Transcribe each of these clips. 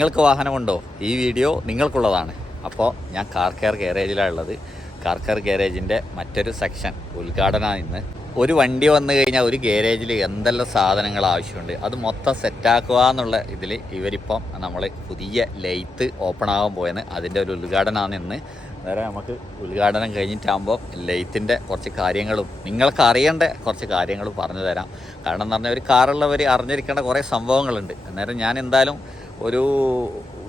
നിങ്ങൾക്ക് വാഹനമുണ്ടോ? ഈ വീഡിയോ നിങ്ങൾക്കുള്ളതാണ്. അപ്പോൾ ഞാൻ കാർ കെയർ ഗാരേജിലാണ് ഉള്ളത് കാർ കെയർ ഗാരേജിന്റെ മറ്റൊരു സെക്ഷൻ ഉദ്ഘാടന ഇന്ന്. ഒരു വണ്ടി വന്നു കഴിഞ്ഞാൽ ഒരു ഗാരേജിൽ എന്തെല്ലാം സാധനങ്ങൾ ആവശ്യമുണ്ട്? അത് മൊത്തം സെറ്റാക്കുക എന്നുള്ള ഇതിൽ ഇവരിപ്പം നമ്മൾ പുതിയ ലൈറ്റ് ഓപ്പൺ ആകാൻ പോയെന്ന് അതിന്റെ ഒരു ഉദ്ഘാടനമാണ് ഇന്ന്. നേരെ നമുക്ക് ഉദ്ഘാടനം കഴിഞ്ഞിട്ടാകുമ്പോൾ ലൈറ്റിന്റെ കുറച്ച് കാര്യങ്ങളും നിങ്ങൾക്ക് അറിയേണ്ട കുറച്ച് കാര്യങ്ങളും പറഞ്ഞു തരാം. കാരണം എന്ന് പറഞ്ഞാൽ ഒരു കാറുള്ളവർ അറിഞ്ഞിരിക്കേണ്ട കുറേ സംഭവങ്ങളുണ്ട്. അന്നേരം ഞാൻ എന്തായാലും ഒരു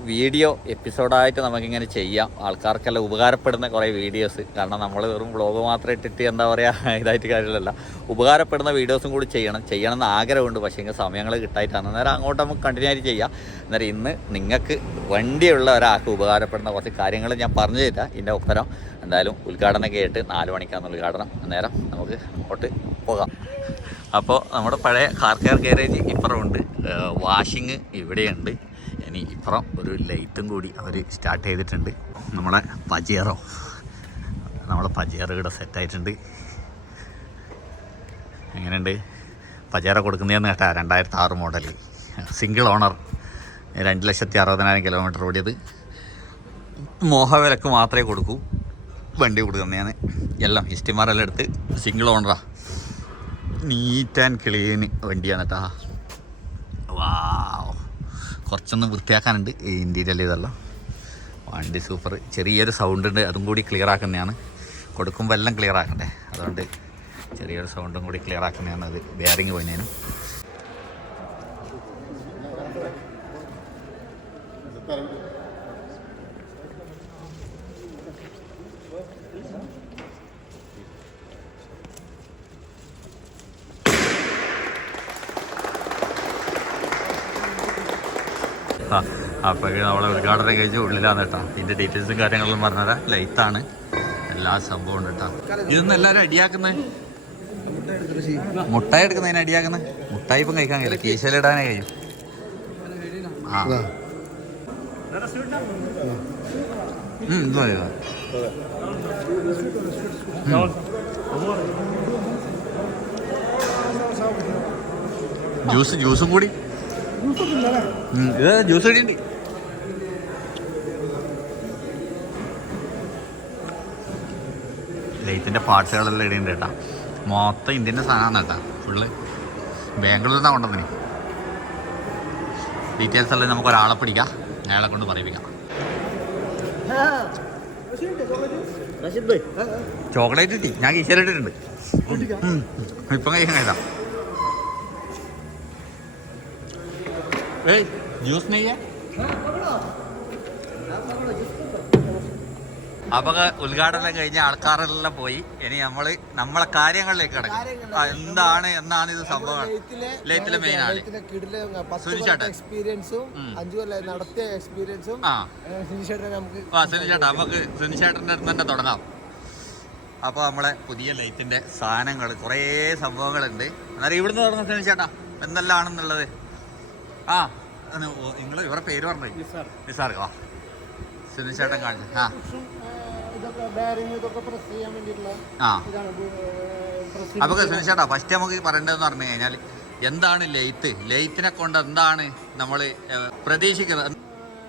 വീഡിയോ എപ്പിസോഡായിട്ട് നമുക്കിങ്ങനെ ചെയ്യാം. ആൾക്കാർക്കെല്ലാം ഉപകാരപ്പെടുന്ന കുറേ വീഡിയോസ്. കാരണം നമ്മൾ വെറും വ്ളോഗ് മാത്രം ഇട്ടിട്ട് എന്താ പറയുക ഇതായിട്ട് കാര്യമില്ലല്ല. ഉപകാരപ്പെടുന്ന വീഡിയോസും കൂടി ചെയ്യണം. ചെയ്യണം എന്ന് ആഗ്രഹമുണ്ട്. പക്ഷേ എങ്കിൽ സമയങ്ങൾ കിട്ടായിട്ടാണ്. അന്നേരം അങ്ങോട്ട് നമുക്ക് കണ്ടിന്യൂ ആയിട്ട് ചെയ്യാം. അന്നേരം ഇന്ന് നിങ്ങൾക്ക് വണ്ടിയുള്ള ഒരാൾക്ക് ഉപകാരപ്പെടുന്ന കുറച്ച് കാര്യങ്ങൾ ഞാൻ പറഞ്ഞു തരാം. ഇതിന്റെ ഒപ്പരം എന്തായാലും ഉദ്ഘാടനം കേട്ട് നാല് മണിക്കാണ് ഉദ്ഘാടനം. അന്നേരം നമുക്ക് അങ്ങോട്ട് പോകാം. അപ്പോൾ നമ്മുടെ പഴയ കാർ കെയർ ഗാരേജ് ഇപ്പുറമുണ്ട്. വാഷിങ് ഇവിടെയുണ്ട്. ഇനി ഇപ്പുറം ഒരു ലൈറ്റും കൂടി അവർ സ്റ്റാർട്ട് ചെയ്തിട്ടുണ്ട്. നമ്മളെ പജേറോ. നമ്മളെ പജേറോ ഇവിടെ സെറ്റായിട്ടുണ്ട് എങ്ങനെയുണ്ട്? പജേറ കൊടുക്കുന്നതെന്ന് കേട്ടാ രണ്ടായിരത്തി ആറ് മോഡൽ സിംഗിൾ ഓണർ രണ്ട് ലക്ഷത്തി അറുപതിനായിരം കിലോമീറ്റർ ഓടിയത്. മോഹവിലക്ക് മാത്രമേ കൊടുക്കൂ. വണ്ടി കൊടുക്കുന്നതാണ്. എല്ലാം ഹിസ്റ്റിമാരെല്ലാം എടുത്ത് സിംഗിൾ ഓണറാ നീറ്റ് ആൻഡ് ക്ലീൻ വണ്ടിയാണ് കേട്ടാ വാവ് കുറച്ചൊന്ന് വൃത്തിയാക്കാനുണ്ട്. ഇന്റീരിയൽ ഇതെല്ലാം. വണ്ടി സൂപ്പർ ചെറിയൊരു സൗണ്ട് ഉണ്ട്. അതും കൂടി ക്ലിയർ ആക്കുന്നതാണ്. കൊടുക്കുമ്പോൾ എല്ലാം ക്ലിയർ ആക്കണ്ടേ? അതുകൊണ്ട് ചെറിയൊരു സൗണ്ടും കൂടി ക്ലിയർ ആക്കുന്നതാണ് അത്. ബെയറിങ് പോയതിനും ആ അപ്പോൾ നമ്മളെ ഉദ്ഘാടനം കഴിച്ച് ഉള്ളിലാണ് കേട്ടോ. ഇതിന്റെ ഡീറ്റെയിൽസും കാര്യങ്ങളും പറഞ്ഞുതരാം. ലൈറ്റാണ് എല്ലാ സംഭവം ഉണ്ട് കേട്ടോ. ഇതൊന്നും എല്ലാവരും അടിയാക്കുന്നത് മുട്ടായി എടുക്കുന്നതിന് അടിയാക്കുന്നത് മുട്ടായി ഇപ്പം കഴിക്കാൻ കഴിയില്ല. കീശയിലിടാനേ കഴിയും. ആ. ജ്യൂസ് ജ്യൂസും കൂടി. ഇത് ജ്യൂസ് അടിയുണ്ട് ലൈറ്റിന്റെ പാർട്സുകളെല്ലാം ഇടേണ്ട കേട്ടാ. മൊത്തം ഇന്ത്യന്റെ സാധനമാണ് കേട്ടാ. ഫുള്ള് ബാംഗ്ലൂരിൽ നിന്നാണ് കൊണ്ടുവന്നിനി ഡീറ്റെയിൽസ് എല്ലാം നമുക്ക് ഒരാളെ പിടിക്കാം. അയാളെ കൊണ്ട് പറയിപ്പിക്കാം. ചോക്ലേറ്റ് കിട്ടി. ഞാൻ കീശയിലിട്ടിട്ടുണ്ട്. ഇപ്പം കഴിക്കാൻ കഴിയാം ഏയ് ജ്യൂസ് നെയ്യേ? അപ്പൊ ഉദ്ഘാടനം കഴിഞ്ഞ ആൾക്കാരെല്ലാം പോയി. ഇനി നമ്മൾ നമ്മളെ കാര്യങ്ങളിലേക്ക് കിടക്കും. എന്താണ് എന്നാണ് ഇത് സംഭവം? ലൈറ്റിലെ മെയിൻ ആൾ. സുനിഷേട്ടൻ. എക്സ്പീരിയൻസും. അഞ്ചു നടത്തിയ എക്സ്പീരിയൻസും നമുക്ക് സുനിഷേട്ടന്റെ സുനിച്ചേട്ടന്റെ അടുത്ത് തന്നെ തുടങ്ങാം. അപ്പോൾ നമ്മളെ പുതിയ ലൈറ്റിന്റെ സാധനങ്ങൾ കുറേ സംഭവങ്ങളുണ്ട്. അന്നേരം ഇവിടുന്ന് തുടങ്ങും സുനിച്ചേട്ടാ എന്തെല്ലാണെന്നുള്ളത്? ആ നിങ്ങൾ ഇവരുടെ പേര് പറഞ്ഞു? നിസാർക്കോ? വാ സുനിച്ചേട്ടൻ കാണിച്ചു. ആ. ഇതൊക്കെ ബെയറിംഗ് ഇതൊക്കെ പ്രസ് ചെയ്യാൻ വേണ്ടിയിട്ടുള്ള ആ. ഇതാണ് പ്രസ് അപ്പോൾ സുനിച്ചേട്ടാ ഫസ്റ്റ് നമുക്ക് പറയേണ്ടതെന്ന് പറഞ്ഞു കഴിഞ്ഞാൽ എന്താണ് ലൈറ്റ് ലൈറ്റിനെ കൊണ്ട് എന്താണ് നമ്മൾ പ്രതീക്ഷിക്കുന്നത്?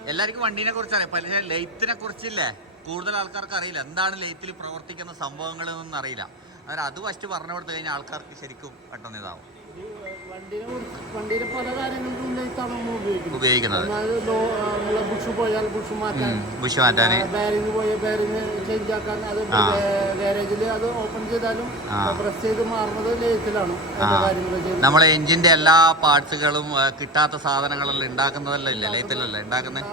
എല്ലാവർക്കും വണ്ടീനെ കുറിച്ച് അറിയാം. പക്ഷേ ലൈറ്റിനെ കുറിച്ചില്ലേ? കൂടുതൽ ആൾക്കാർക്ക് അറിയില്ല. എന്താണ് ലൈറ്റിൽ പ്രവർത്തിക്കുന്ന സംഭവങ്ങൾ എന്നൊന്നും അറിയില്ല. അവർ അത് ഫസ്റ്റ് പറഞ്ഞു കൊടുത്തു കഴിഞ്ഞാൽ ആൾക്കാർക്ക് ശരിക്കും പെട്ടെന്ന് ഇതാവും. വണ്ടിയിലെ പല കാര്യങ്ങൾക്കും ലൈറ്റാണ് നമ്മൾ ഉപയോഗിക്കുന്നത്. നമ്മളെ ബുഷ് പോയാൽ ബുഷ് മാറ്റാൻ ബുഷ് മാറ്റാൻ ബെയറിംഗ് പോയ ബെയറിംഗ് ചേഞ്ച് ആക്കാൻ അത് ആ. ഗാരേജിൽ അത് ഓപ്പൺ ചെയ്താലും ആ. പ്രസ് ചെയ്ത് മാറുന്നത് ലേറ്റിലാണ്. നമ്മളെ എഞ്ചിന്റെ എല്ലാ പാർട്സുകളും കിട്ടാത്ത സാധനങ്ങളെല്ലാം ഉണ്ടാക്കുന്നതല്ല ഇല്ല? ലേത്തിലല്ല ഉണ്ടാക്കുന്നത്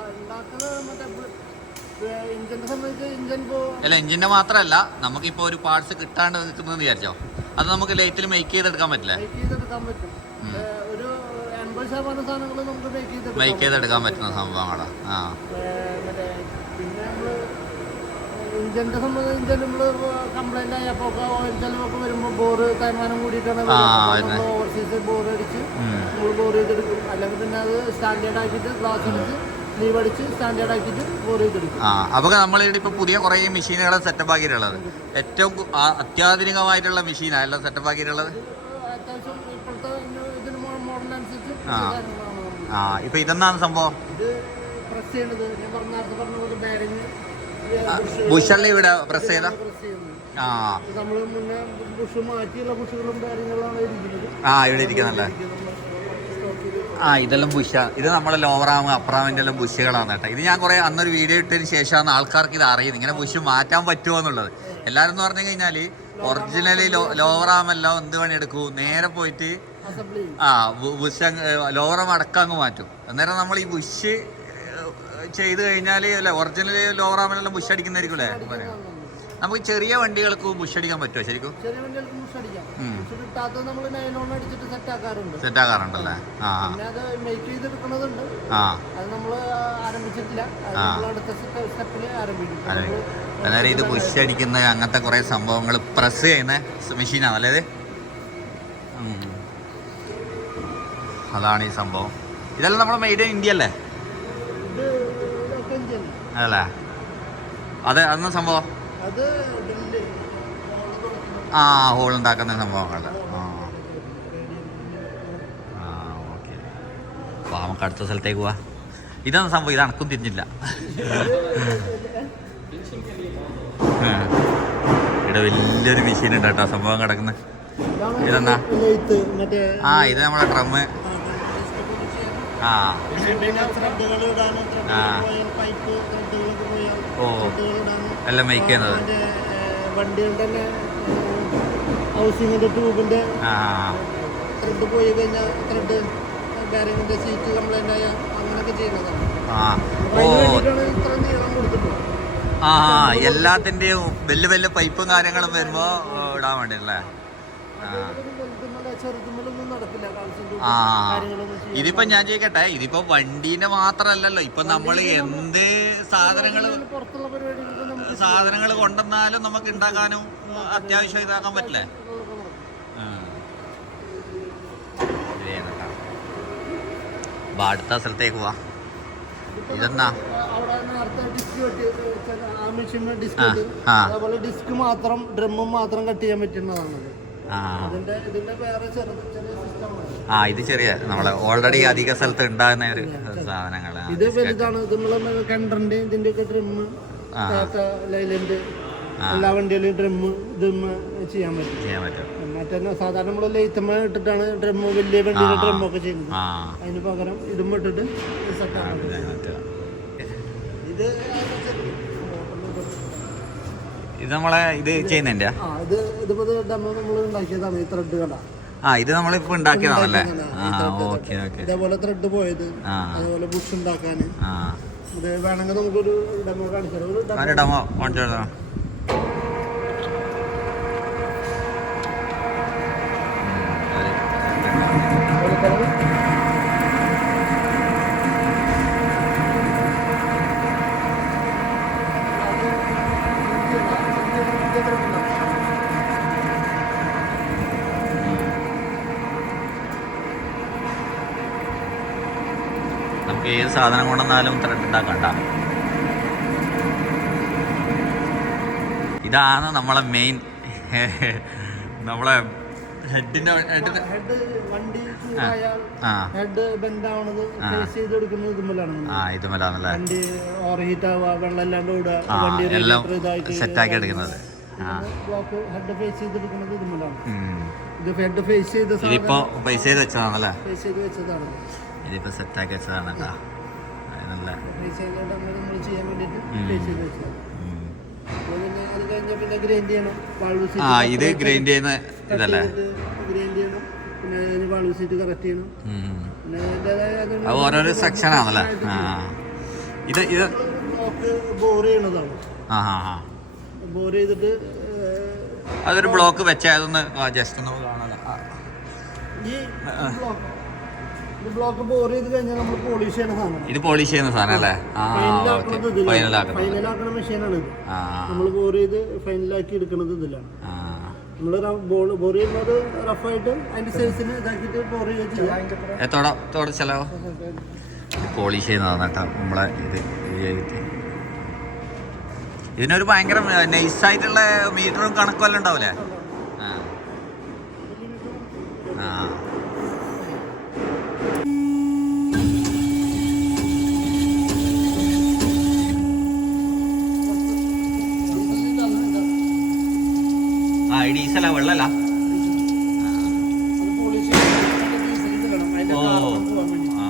അല്ല എഞ്ചിന്റെ മാത്രമല്ല നമുക്കിപ്പോ ഒരു പാർട്സ് കിട്ടാണ്ട് നിൽക്കുന്നതെന്ന് വിചാരിച്ചോ? അത് നമുക്ക് ലൈറ്റിൽ മേക്ക് ചെയ്തെടുക്കാൻ പറ്റില്ലേ? ഒരു എൺപത് ശതമാനം സാധനങ്ങൾ നമുക്ക് മേക്ക് ചെയ്ത് മേക്ക് ചെയ്തെടുക്കാൻ പറ്റുന്ന സംഭവങ്ങളാണ് ആ. മറ്റേ പിന്നെ നമ്മൾ ഇഞ്ചിന്റെ സംബന്ധം ഇഞ്ചിൻ നമ്മൾ കംപ്ലൈന്റ് ആയപ്പോൾ ഓയിൽ ചെലവൊക്കെ വരുമ്പോൾ ബോറ് തൈമാനം കൂടിയിട്ടാണ് നമ്മൾ. ഓവർസീസ് ബോർ അടിച്ച്. നമ്മൾ ബോർ ചെയ്തെടുക്കും. അല്ലെങ്കിൽ പിന്നെ അത് സ്റ്റാൻഡേർഡ് ആക്കിയിട്ട് ഗ്ലാസ് അടിച്ച് അപ്പോൾ നമ്മളിവിടെ ഇപ്പോൾ പുതിയ കുറേ മെഷീനുകളെ സെറ്റപ്പ് ആക്കിയിട്ടുള്ളത്. ഏറ്റവും അത്യാധുനികമായിട്ടുള്ള മെഷീനാണ് എല്ലാം സെറ്റപ്പ് ആക്കിയിട്ടുള്ളത് അത്യാവശ്യം ഇപ്പോഴത്തെ ഇതിന് മോഡൽ അനുസരിച്ച് ആ. ആ ഇപ്പോൾ ഇതെന്നാണ് സംഭവം? ബുഷല്ലേ ഇവിടെ പ്രസ് ചെയ്ത ആ. ആ ഇവിടെ ഇരിക്കുന്നല്ലേ ആ ഇതെല്ലാം ബുഷ ഇത് നമ്മളെ ലോവറാമ് അപ്രാമിന്റെ എല്ലാം ബുഷകളാണ് കേട്ടോ. ഇത് ഞാൻ കുറേ അന്നൊരു വീഡിയോ ഇട്ടതിന് ശേഷമാണ് ആൾക്കാർക്ക് ഇത് അറിയുന്നത്. ഇങ്ങനെ ബുഷ് മാറ്റാൻ പറ്റുമോ എന്നുള്ളത്. എല്ലാവരും എന്ന് പറഞ്ഞു കഴിഞ്ഞാൽ ഒറിജിനലി ലോ ലോവറാമെല്ലാം എന്ത് പണി എടുക്കൂ നേരെ പോയിട്ട് ആ വിഷ് ബുഷ് അങ്ങ് ലോവറം അടക്കം അങ്ങ് മാറ്റും. അന്നേരം നമ്മൾ ഈ ബുഷ് ചെയ്ത് കഴിഞ്ഞാൽ ഒറിജിനൽ ലോറ ലോവറാമെല്ലാം ബുഷ് അടിക്കുന്നതായിരിക്കും അല്ലേ? പറയാം നമുക്ക് ചെറിയ വണ്ടികൾക്ക് ബുഷ് അടിക്കാൻ പറ്റുമോ ശരിക്കും? സെറ്റ് ആക്കാറുണ്ട്. സെറ്റ് ആകാറുണ്ടല്ലേ ആ. ആ അതായത് ഇത് ബുഷ് അടിക്കുന്ന അങ്ങനത്തെ കുറെ സംഭവങ്ങൾ പ്രസ് ചെയ്യുന്ന മെഷീനാണ് അല്ലേ. അതാണ് ഈ സംഭവം. ഇതെല്ലാം നമ്മുടെ മെയ്ഡ് ഇൻ ഇന്ത്യ അല്ലേ? അതല്ലേ അതെ അതെന്ന സംഭവം? ആ ഹോൾ ഉണ്ടാക്കുന്ന സംഭവങ്ങൾ ആ ഓക്കെ. അപ്പോൾ നമുക്ക് അടുത്ത സ്ഥലത്തേക്ക് പോവാ. ഇതെന്ന സംഭവം ഇത് അണക്കും തിരിഞ്ഞില്ല. ഇവിടെ വലിയൊരു മെഷീൻ ഉണ്ട് കേട്ടോ സംഭവം കിടക്കുന്നത് ഇതെന്നാ? ആ ഇത് നമ്മളെ ഡ്രമ്മ് ആ ത്രെഡുകൾ ഇടാനും ആ. പൈപ്പ് ത്രെഡുകളൊക്കെ പോയാൽ ഓ. തന്നെ ട്യൂബിന്റെ സീറ്റ് ചെയ്യണതാണ് ആ എല്ലാത്തിന്റെയും വലിയ വലിയ പൈപ്പും കാര്യങ്ങളും വരുമ്പോ ഇടാൻ വേണ്ടിയല്ലേ? ആ. ആ. ഇതിപ്പോ ഞാൻ ചോദിക്കട്ടെ ഇതിപ്പോ വണ്ടീന്റെ മാത്രല്ലല്ലോ. ഇപ്പൊ നമ്മൾ എന്ത് സാധനങ്ങൾ സാധനങ്ങൾ കൊണ്ടുവന്നാലും നമുക്ക് ഉണ്ടാക്കാനും അത്യാവശ്യം ഇതാക്കാൻ പറ്റില്ലേ? അടുത്ത സ്ഥലത്തേക്ക് പോവാ ഇതെന്നാ ഡിസ്ക് മാത്രം ഡ്രമ്മും മാത്രം കട്ട് ചെയ്യാൻ പറ്റുന്നതാണത്. ആ. ഇത് ചെറിയ. നമ്മളെ ഓൾറെഡി അധിക സ്ഥലത്ത് ഉണ്ടാകുന്ന ഒരു സാധനങ്ങൾ ഇത് വലുതാണ്. ഇത് ഇതിന്റെ ഒക്കെ. ലൈലൻഡ് എല്ലാ ഡ്രമ്മ് ചെയ്യാൻ പറ്റും. ചെയ്യാൻ പറ്റും. മറ്റേ സാധാരണ നമ്മൾ ലെയ്ത്തമ്മ ഇട്ടിട്ടാണ് ഡ്രം വലിയ വണ്ടിയുടെ ഒക്കെ ചെയ്യുന്നത്. ആ. അതിന് പകരം ഇതും ഇട്ടിട്ട് പറ്റും. ഇത് ഇത് നമ്മളെ ഇത് ചെയ്യുന്നതിന്റെ ആ ഇത് ഇതിപ്പോ ഡെമോ നമ്മൾ ഉണ്ടാക്കിയതാണ് ഈ ത്രെഡ് കട ആ ഇത് നമ്മളിപ്പോ ഉണ്ടാക്കിയതാണല്ലേ? ആ ഓക്കെ ഓക്കെ ഇതേപോലെ ത്രെഡ് പോയത് അതേപോലെ ബുഷ് ഉണ്ടാക്കാൻ. ആ. ഇത് വേണമെങ്കിൽ നമുക്കൊരു ഡെമോ കാണിച്ചു ഡെമോ കാണിച്ചു ഏത് സാധനം കൊണ്ടുവന്നാലും ത്രെഡ് ഉണ്ടാക്കണ്ട ഇതാണ് നമ്മളെ മെയിൻ നമ്മളെ ഹെഡിന്റെ ഹെഡിന്റെ ഹെഡ് ബെൻഡ് ആവണത് ചെയ്ത് കൊടുക്കുന്നത് ഇതുമ്പോഴാണ് ആ ഇതുമല്ലാന്നല്ലേ വണ്ടി ഓവർ ഹീറ്റ് ആവുക വെള്ളം ഇല്ലാണ്ട് ഓടുക വണ്ടി എല്ലാം radiator ഇതായിട്ട് സെറ്റാക്കി എടുക്കുന്നത്. ഹെഡ് ഫേസ് ചെയ്തെടുക്കുന്നത്. ഇത് ഹെഡ് ഫേസ് ചെയ്ത ഇതിപ്പോ പൈസ ചെയ്ത് വെച്ചതാണല്ലേ? ഇതിപ്പോ സെറ്റാക്കി വെച്ചതാണ് കേട്ടോ ആ ഇത് ഗ്രൈൻഡ് ചെയ്യുന്ന ഇതല്ലേ? അത് ഓരോരോ സെക്ഷൻ ആണല്ലേ? ആ ഇത് ഇത് ബോർ ചെയ്യണതാണ്. ആ ആ ആ. ബോർ ചെയ്തിട്ട് അതൊരു ബ്ലോക്ക് വെച്ചാൽ അതൊന്ന് ജസ്റ്റ് ഒന്ന് കാണാനല്ല ഈ ഇത് ബ്ലോക്ക് ബോർ ചെയ്ത് കഴിഞ്ഞാൽ നമ്മൾ പോളിഷ് ചെയ്യുന്ന സാധനം ഇത് പോളിഷ് ചെയ്യുന്ന സാധനം അല്ലേ? ഫൈനലാക്കുന്നത് മെഷീനാണ് നമ്മൾ ബോർ ചെയ്ത് ഫൈനലാക്കി എടുക്കുന്നത് ഇതിലാണ്. നമ്മൾ ബോൾ ബോർ ചെയ്യുന്നത് റഫായിട്ട് അതിന്റെ സൈസിന് ഇതാക്കിയിട്ട് ബോർ ചെയ്യുക തുടച്ചല്ലോ പോളിഷ് ചെയ്യുന്നതാണ് കേട്ടോ നമ്മളെ ഇത് ഇത്. ഇതിനൊരു ഭയങ്കര നൈസായിട്ടുള്ള മീറ്ററും കണക്കും എല്ലാം ഉണ്ടാവില്ലേ ആ ആ ഡീസലാ വെള്ളല്ല അത് പോളിഷ് ചെയ്തിട്ട് ഡീസൽ ഇടണം അതിന്റെ ഓ. കാർബൺ പോകാൻ വേണ്ടി ആ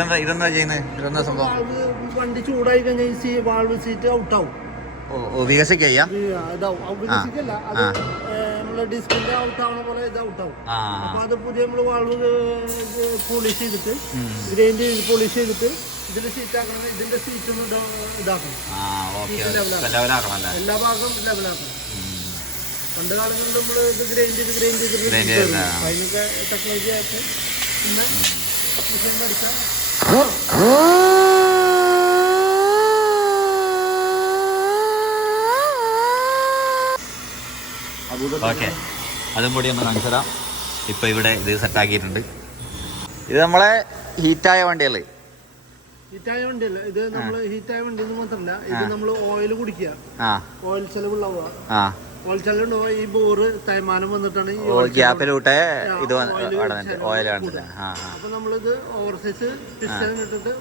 ഇതെന്താ ഇതെന്താ ചെയ്യുന്നത് ഇതെന്താ സംഭവം? വണ്ടി ചൂടായി കഴിഞ്ഞാൽ ഈ വാൾവ് സീറ്റ് ഔട്ട് ഓ ഓ നമ്മളെ ഡിസ്കിന്റെ ഔട്ട് ആവണ പോലെ ഇത് ഔട്ടാവും ആ. അപ്പൊ അത് പുതിയ നമ്മൾ വാൾവ് പോളിഷ് ചെയ്തിട്ട് ഗ്രൈൻഡ് ചെയ്ത് പോളിഷ് ചെയ്തിട്ട് ഇതിന്റെ സീറ്റ് ആക്കണം ഇതിന്റെ സീറ്റ് ഒന്ന് ഇതാ- ഇതാക്കണം. എല്ലാ ഭാഗവും ലെവലാക്കണം പണ്ട് കാലങ്ങളിൽ നമ്മൾ ഇത് ഗ്രൈൻഡ് ചെയ്ത് ഗ്രൈൻഡ് ചെയ്ത് Grind ചെയ്ത്, ആ. അതിനൊക്കെ ടെക്നോളജി ആയിട്ട് പിന്നെ മിഷൻ മേടിച്ചാൽ ഓക്കെ. അതും കൂടി ഒന്ന് കാണിച്ചു തരാം. ഇപ്പൊ ഇവിടെ ഇത് സെറ്റാക്കിയിട്ടുണ്ട് ഇത് നമ്മളെ ഹീറ്റായ വണ്ടിയല്ലേ ഹീറ്റായ വണ്ടിയല്ല. ഇത് നമ്മൾ ഹീറ്റായ വണ്ടി മാത്രല്ല. മാത്രമല്ല ഇത് നമ്മൾ ഓയിൽ കുടിക്കുക. ഓയിൽ ചെലവുള്ളവ ഓയിൽ ഈ ബോറ് തൈമാനം വന്നിട്ടാണ് ഈ ഓ. ഗ്യാപ്പിലൂട്ടെ ഇത് ഓയിൽ കൂടും. കണ്ടില്ല ആ ആ. അപ്പൊ നമ്മളിത് ഓവർസൈസ് പിസ്റ്റൺ ഇട്ടിട്ട്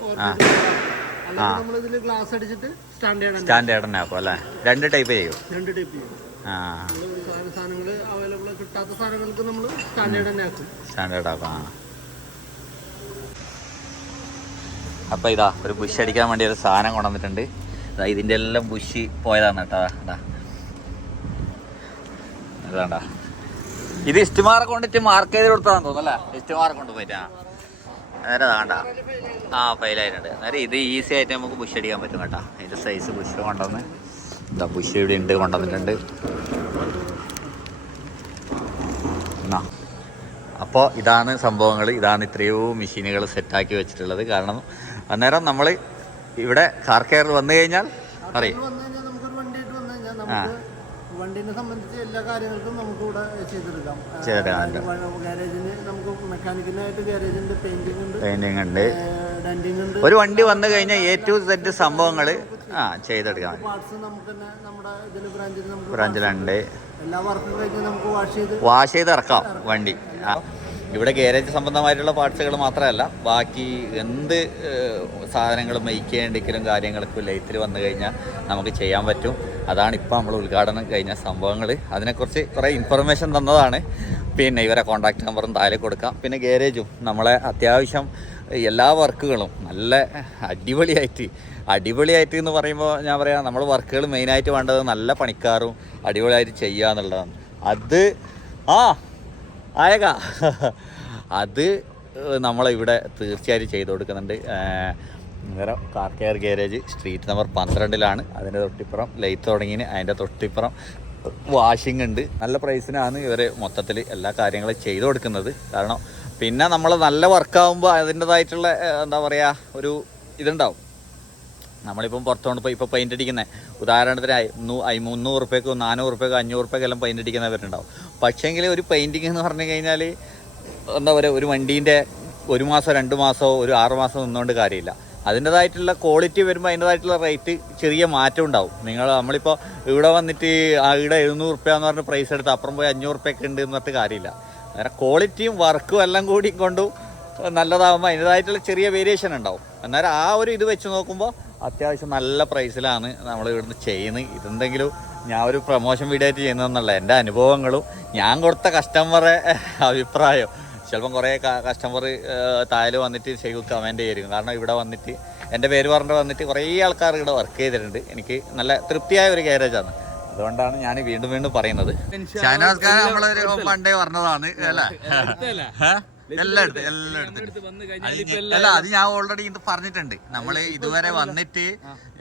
അല്ലെങ്കിൽ ഗ്ലാസ് അടിച്ചിട്ട് സ്റ്റാൻഡേർഡ് തന്നെ ആക്കും അല്ലേ? രണ്ട് ടൈപ്പ് ചെയ്യും. രണ്ട് ടൈപ്പ് ചെയ്യും. ആ. നമ്മൾ സാധന- സാധനങ്ങൾ അവൈലബിൾ കിട്ടാത്ത സാധനങ്ങൾക്ക് നമ്മൾ സ്റ്റാൻഡേർഡ് തന്നെ ആക്കും. സ്റ്റാൻഡേർഡ് ആക്കും ആ. അപ്പൊ ഇതാ ഒരു ബുഷ് അടിക്കാൻ വേണ്ടി ഒരു സാധനം കൊണ്ടുവന്നിട്ടുണ്ട്. ഇതാ ഇതിന്റെ എല്ലാം ബുഷി പോയതാണ് കേട്ടോ. ഇതാ. ഇതാണ്ടാ ഇത് ഇഷ്ടമാറെ കൊണ്ടിട്ട് മാർക്ക് ചെയ്ത് കൊടുത്താന്ന് തോന്നുന്നല്ലേ ഇഷ്ടമാറെ കൊണ്ട് പോയിട്ടാ ആ. നേരെ വേണ്ട ആ ഫെയിലായിട്ടുണ്ട് അന്നേരം ഇത് ഈസി ആയിട്ട് നമുക്ക് ബുഷ് അടിക്കാൻ പറ്റും കേട്ടോ. ഇതിന്റെ സൈസ് ബുഷ് കൊണ്ടുവന്ന്. ഇതാ ബുഷ് ഇവിടെ ഉണ്ട് കൊണ്ടുവന്നിട്ടുണ്ട്. എന്നാ. അപ്പോൾ ഇതാണ് സംഭവങ്ങൾ ഇതാണ് ഇത്രയോ മെഷീനുകൾ സെറ്റാക്കി വെച്ചിട്ടുള്ളത്. കാരണം അന്നേരം നമ്മൾ ഇവിടെ കാർ കെയർ വന്നു കഴിഞ്ഞാൽ അറിയാം ഇത് വണ്ടിനെ സംബന്ധിച്ച് എല്ലാ കാര്യങ്ങൾക്കും നമുക്ക് ഇവിടെ ചെയ്തെടുക്കാം. ഗാരേജിന് നമുക്ക് മെക്കാനിക്കിനായിട്ട് ഗാരേജിന്റെ പെയിന്റിംഗ് ഉണ്ട്. പെയിന്റിംഗ് ഉണ്ട്. ഡെന്റിംഗ് ഉണ്ട്. ഒരു വണ്ടി വന്നു കഴിഞ്ഞാൽ എ ടു സെറ്റ് സംഭവങ്ങൾ ആ ചെയ്തെടുക്കാം പാർട്സ് നമുക്ക് തന്നെ നമ്മുടെ ബ്രാഞ്ചിൽ നമുക്ക് ബ്രാഞ്ചിലുണ്ട് എല്ലാ വർക്കും കഴിഞ്ഞ് നമുക്ക് വാഷ് ചെയ്ത് വാഷ് ചെയ്ത് ഇറക്കാം വണ്ടി. ഇവിടെ ഗാരേജ് സംബന്ധമായിട്ടുള്ള പാർട്സുകൾ മാത്രമല്ല ബാക്കി എന്ത് സാധനങ്ങളും മെയ്ക്ക് ചെയ്യേണ്ടിക്കലും കാര്യങ്ങൾക്കും ലൈത്തിൽ വന്നു കഴിഞ്ഞാൽ നമുക്ക് ചെയ്യാൻ പറ്റും. അതാണ് ഇപ്പോൾ നമ്മൾ ഉദ്ഘാടനം കഴിഞ്ഞ സംഭവങ്ങൾ അതിനെക്കുറിച്ച് കുറേ ഇൻഫർമേഷൻ തന്നതാണ്. പിന്നെ ഇവരെ കോൺടാക്ട് നമ്പറും താഴെ കൊടുക്കാം. പിന്നെ ഗാരേജും നമ്മളെ അത്യാവശ്യം എല്ലാ വർക്കുകളും നല്ല അടിപൊളിയായിട്ട് അടിപൊളിയായിട്ട് എന്ന് പറയുമ്പോൾ ഞാൻ പറയാം നമ്മൾ വർക്കുകൾ മെയിനായിട്ട് വേണ്ടത് നല്ല പണിക്കാറും അടിപൊളിയായിട്ട് ചെയ്യുക എന്നുള്ളതാണ്. അത് ആ ആയക അത് നമ്മളിവിടെ തീർച്ചയായിട്ടും ചെയ്തു കൊടുക്കുന്നുണ്ട്. അന്നേരം car care garage street number പന്ത്രണ്ടിലാണ്. അതിന്റെ തൊട്ടിപ്പുറം ലൈറ്റ് തുടങ്ങിന്. അതിന്റെ തൊട്ടിപ്പുറം വാഷിംഗ് ഉണ്ട്. നല്ല പ്രൈസിനാണ് ഇവർ മൊത്തത്തിൽ എല്ലാ കാര്യങ്ങളും ചെയ്തു കൊടുക്കുന്നത്. കാരണം പിന്നെ നമ്മൾ നല്ല വർക്കാവുമ്പോൾ അതിന്റെതായിട്ടുള്ള എന്താ പറയുക ഒരു ഇതുണ്ടാവും. നമ്മളിപ്പം പുറത്തുകൊണ്ട് പോയി ഇപ്പോൾ പെയിന്റ് അടിക്കുന്നത് ഉദാഹരണത്തിന് ഐ- മുന്നൂറ് റുപ്യക്കോ നാനൂറ് റുപ്യക്കോ അഞ്ഞൂറ് റുപ്യക്കോ എല്ലാം പെയിന്റ് അടിക്കുന്നവരുണ്ടാവും പക്ഷേങ്കിൽ ഒരു പെയിന്റിങ് എന്ന് പറഞ്ഞു കഴിഞ്ഞാൽ എന്താ പറയുക ഒരു വണ്ടീന്റെ ഒരു മാസം രണ്ട് മാസമോ ഒരു ആറ് മാസം നിന്നുകൊണ്ട് കാര്യമില്ല. അതിന്റെതായിട്ടുള്ള ക്വാളിറ്റി വരുമ്പോൾ അതിന്റെതായിട്ടുള്ള റേറ്റ് ചെറിയ മാറ്റം ഉണ്ടാവും. നിങ്ങൾ നമ്മളിപ്പോൾ ഇവിടെ വന്നിട്ട് ഇവിടെ എഴുന്നൂറ് റുപ്യ എന്ന് പറഞ്ഞ പ്രൈസ് എടുത്ത് അപ്പുറം പോയി അഞ്ഞൂറ് റുപ്യൊക്കെ ഉണ്ട് എന്ന് പറഞ്ഞിട്ട് കാര്യമില്ല. അങ്ങനെ ക്വാളിറ്റിയും വർക്കും എല്ലാം കൂടി കൊണ്ടും നല്ലതാകുമ്പോൾ അതിന്റെതായിട്ടുള്ള ചെറിയ വേരിയേഷൻ ഉണ്ടാവും. അന്നേരം ആ ഒരു ഇത് വെച്ച് നോക്കുമ്പോൾ അത്യാവശ്യം നല്ല പ്രൈസിലാണ് നമ്മൾ ഇവിടുന്ന് ചെയ്യുന്നത്. ഇതെന്തെങ്കിലും ഞാൻ ഒരു പ്രൊമോഷൻ വീഡിയോ ആയിട്ട് ചെയ്യുന്നതെന്നല്ല എന്റെ അനുഭവങ്ങളും ഞാൻ കൊടുത്ത കസ്റ്റമറെ അഭിപ്രായം. ചിലപ്പം കുറേ കസ്റ്റമർ താഴെ വന്നിട്ട് ചെയ്തു കമന്റ് ചെയ്തിരിക്കും. കാരണം ഇവിടെ വന്നിട്ട് എന്റെ പേര് പറഞ്ഞിട്ട് വന്നിട്ട് കുറേ ആൾക്കാർ ഇവിടെ വർക്ക് ചെയ്തിട്ടുണ്ട്. എനിക്ക് നല്ല തൃപ്തിയായ ഒരു ഗാരേജാണ് അതുകൊണ്ടാണ് ഞാൻ വീണ്ടും വീണ്ടും പറയുന്നത്. ഷാനവാസ് ഖാൻ നമ്മളൊരു പണ്ടേ പറഞ്ഞതാണ് അല്ലേ? എല്ലാം എടുത്ത് എല്ലാം അല്ല അത് ഞാൻ ഓൾറെഡി ഇത് പറഞ്ഞിട്ടുണ്ട്. നമ്മൾ ഇതുവരെ വന്നിട്ട്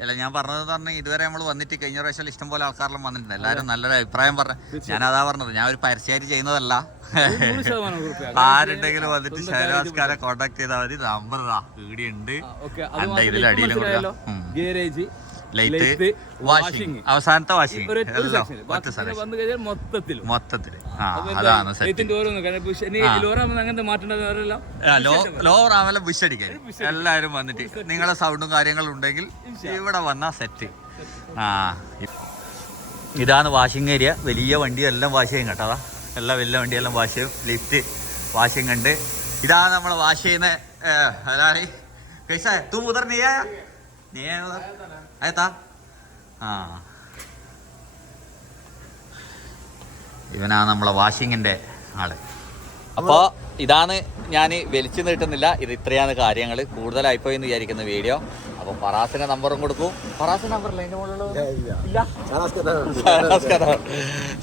അല്ല ഞാൻ പറഞ്ഞത് പറഞ്ഞ ഇതുവരെ നമ്മൾ വന്നിട്ട് കഴിഞ്ഞ പ്രാവശ്യം ഇഷ്ടം പോലെ ആൾക്കാരെല്ലാം വന്നിട്ടുണ്ട്. എല്ലാവരും നല്ലൊരു അഭിപ്രായം പറഞ്ഞു ഞാൻ അതാ പറഞ്ഞത്. ഞാൻ ഒരു പരസ്യമായിട്ട് ചെയ്യുന്നതല്ല. ആരുണ്ടെങ്കിലും വന്നിട്ട് ശൈലവാസ്കാരെ കോണ്ടാക്ട് ചെയ്താൽ മതി. നമ്പർ ഇവിടെ ഉണ്ട് അണ്ട ഇതിൽ അടിയിലും കൊടുക്കാം ഉം. ഗേരേജ്. ലൈറ്റ് ലൈറ്റ്, വാഷിംഗ് അവസാനത്തെ വാഷിംഗ് ഒരു ഒരു എല്ലാം section. ഒറ്റ ബാക്കി സ്ഥലം വന്നു കഴിഞ്ഞാൽ മൊത്തത്തിലും മൊത്തത്തില് ആ അതാണ് സെറ്റ് ലൈറ്റിന്റെ ഓരോന്നും കാരണം ഇപ്പൊ ശനി ലോറാകുമ്പോൾ അങ്ങനത്തെ മാറ്റേണ്ടവരെല്ലാം ലോ ലോ റാമല ബുഷ് അടിക്കാൻ എല്ലാവരും വന്നിട്ട് നിങ്ങളെ സൗണ്ടും കാര്യങ്ങളും ഉണ്ടെങ്കിൽ ഇവിടെ വന്നാ സെറ്റ് ആ ഇതാണ് വാഷിംഗ് ഏരിയ വലിയ വണ്ടി എല്ലാം വാഷ് ചെയ്യും കേട്ടോ അതാ എല്ലാ വലിയ വണ്ടിയെല്ലാം വാഷ് ചെയ്യും ലിഫ്റ്റ് വാഷിംഗ് ഉണ്ട് ഇതാണ് നമ്മൾ വാഷ് ചെയ്യുന്ന അതാണ് कैसा है तुम उधर नहीं आया नहीं आया उधर ആയത്താ. ആ. ഇവനാ നമ്മളെ വാഷിങ്ങിന്റെ ആൾ. അപ്പോൾ ഇതാണ് ഞാൻ വലിച്ചു നീട്ടുന്നില്ല. ഇത് ഇത്രയാണ് കാര്യങ്ങൾ കൂടുതലായിപ്പോയി എന്ന് വിചാരിക്കുന്ന വീഡിയോ. അപ്പോൾ പറാസിന്റെ നമ്പറും കൊടുക്കും. പറാസിന്റെ നമ്പറില്ല? അതിന്റെ മുകളിലുള്ള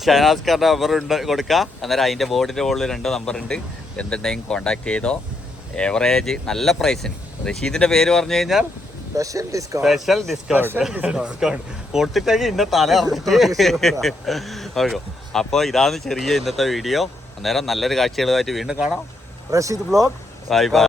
ഷനാസ് കാർഡ് നമ്പർ ഉണ്ട്. കൊടുക്കുക അന്നേരം അതിന്റെ ബോർഡിന്റെ മുകളിൽ രണ്ട് നമ്പർ ഉണ്ട്. എന്തുണ്ടെങ്കിലും കോൺടാക്ട് ചെയ്തോ. ഏവറേജ് നല്ല പ്രൈസിന് റഷീദിന്റെ പേര് പറഞ്ഞു കഴിഞ്ഞാൽ special discount special discount discount കൊടുത്തിട്ടെങ്കിൽ ഇന്ന് തല ഓക്കെ. അപ്പോൾ ഇതാണ് ചെറിയ ഇന്നത്തെ വീഡിയോ അന്നേരം നല്ലൊരു കാഴ്ചകളുമായിട്ട് വീണ്ടും കാണാം. റഷീദ് ബ്ലോഗ്. Bye bye